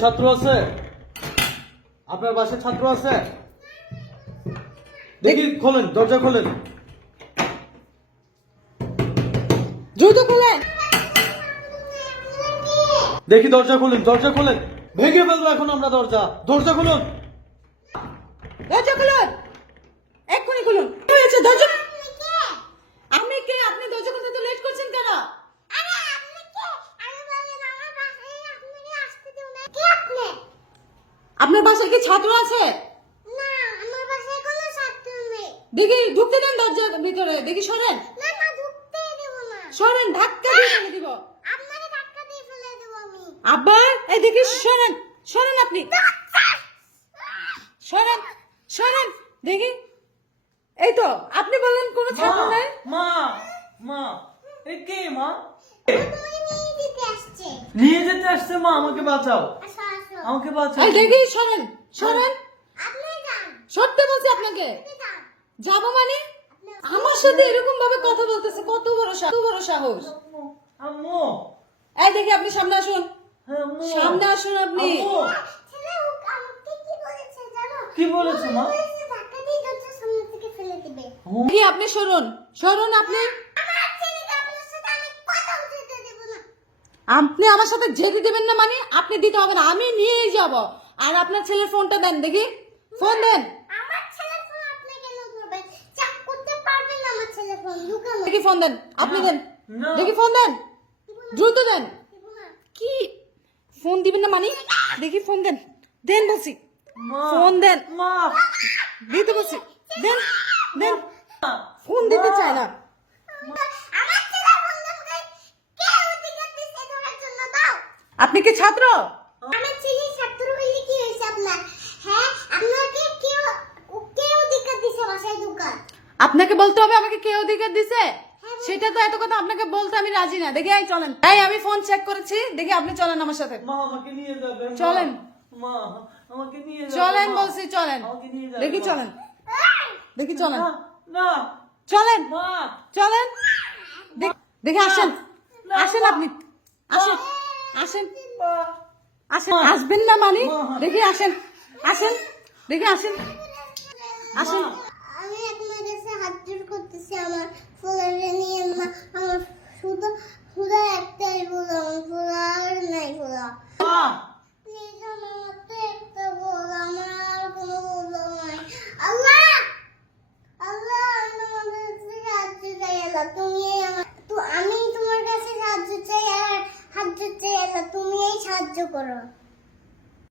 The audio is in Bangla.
ছাত্র আছে? আপনার বাসায় ছাত্র আছে? দেখি খোলেন, দরজা খোলেন, দ্রুত খোলেন। দেখি দরজা খোলেন, দরজা খোলেন, ভেঙে ফেলবো এখন আমরা দরজা। দরজা খুলুন, দরজা খুলুন, এক্ষুনি খুলুন। কি হয়েছে? দরজা আপনি কে? আপনি দরজা খুলতে তো লেট করছেন কেন? আপনার বাসায় কি ছাত্র আছে? না, আমার বাসায় কোনো ছাত্র নেই। দেখি ঢুকতে দেন দরজার ভিতরে। দেখি সরেন, না না, ঢুকতেই দেব না। সরেন, ধাক্কা দিয়ে ফেলে দিব। আপনাকে ধাক্কা দিয়ে ফেলে দেব আমি। আবার এই দেখি সরেন, সরেন আপনি, সরেন, সরেন। দেখি এই তো আপনি বললেন কোনো ছাত্র নাই। মা মা এই কে মা? তুমি নিয়ে যেতে আসছে। নিয়ে যেতে আসছে মা, আমাকে বাঁচাও, আসো আসো। আমাকে বাঁচাও। এই দেখি সরেন, সরেন, আপনি যান। সরতে বলছি আপনাকে। আপনি যান। যাবো মানে? আমার সাথে এরকম ভাবে কথা বলতেছে, কত বড় সাহস। আম্মু, এই দেখি আপনি সামনে আসুন, হ্যাঁ, আম্মু। সামনে আসুন আপনি। আম্মু, ছেলে আমাকে কি বলেছে জানো? কি বলেছে মা? বলেছে ধাক্কা দিয়ে দরজার সামনে থেকে ফেলে দিবে। দেখি আপনি সরুন, সরুন আপনি। আমার ছেলেকে আপনার সাথে আমি কথা বলতে দেব না। আপনি আমার সাথে যেতে দেবেন না মানে? আপনি দিতে হবে না, আমি নিয়েই যাব। আর আপনার ছেলের ফোনটা দেন দেখি, ফোন দেন। আমার ছেলের ফোন আপনি কেন ধরবেন? চেক করতে পারবেন না আমার ছেলের ফোন লুকানো। দেখি ফোন দেন, আপনি দেন। না। দেখি ফোন দেন, দ্রুত দেন। দেব না। কি ফোন দিবেন না মানে? দেখি ফোন দেন, দেন বলছি, মা, ফোন দেন। মা, দিতে বলছি, দেন, দেন। ফোন দিতে চায় না। আমার ছেলের ফোন আমাকে কে অধিকার দিছে ধরার জন্য দাও। আপনি কি ছাত্র? আমার ছেলে ছাত্র হইলে কি হইছে আপনার? হ্যাঁ, আপনাকে কে অধিকার দিছে বাসায় ঢোকার? আপনাকে বলতে হবে আমাকে কে অধিকার দিছে? সেটা তো এত কথা আপনাকে বলতে আমি রাজি না। দেখি, এই চলেন। এই আমি ফোন চেক করেছি, দেখি আপনি চলেন আমার সাথে। মা আমাকে নিয়ে যাবেন। চলেন। মা আমাকে নিয়ে যাবেন। চলেন মা। বলছি, চলেন। আমাকে নিয়ে যাবেন, দেখি মা। চলেন, দেখি চলেন, না, না চলেন, মা, চলেন। দেখি আসেন, না, আসেন মা। আপনি, আসেন, আসেন, মা। আসেন। আসবেন না মানে? মা। দেখি আসেন, আসেন, দেখি আসেন, আসেন। আমি আপনার কাছে হাত জোড় করতেছি আমার ফুলারে নিয়ে না। আমার শুধু একটাই ফুল, আমার ফুল আর নাই ফুল। মা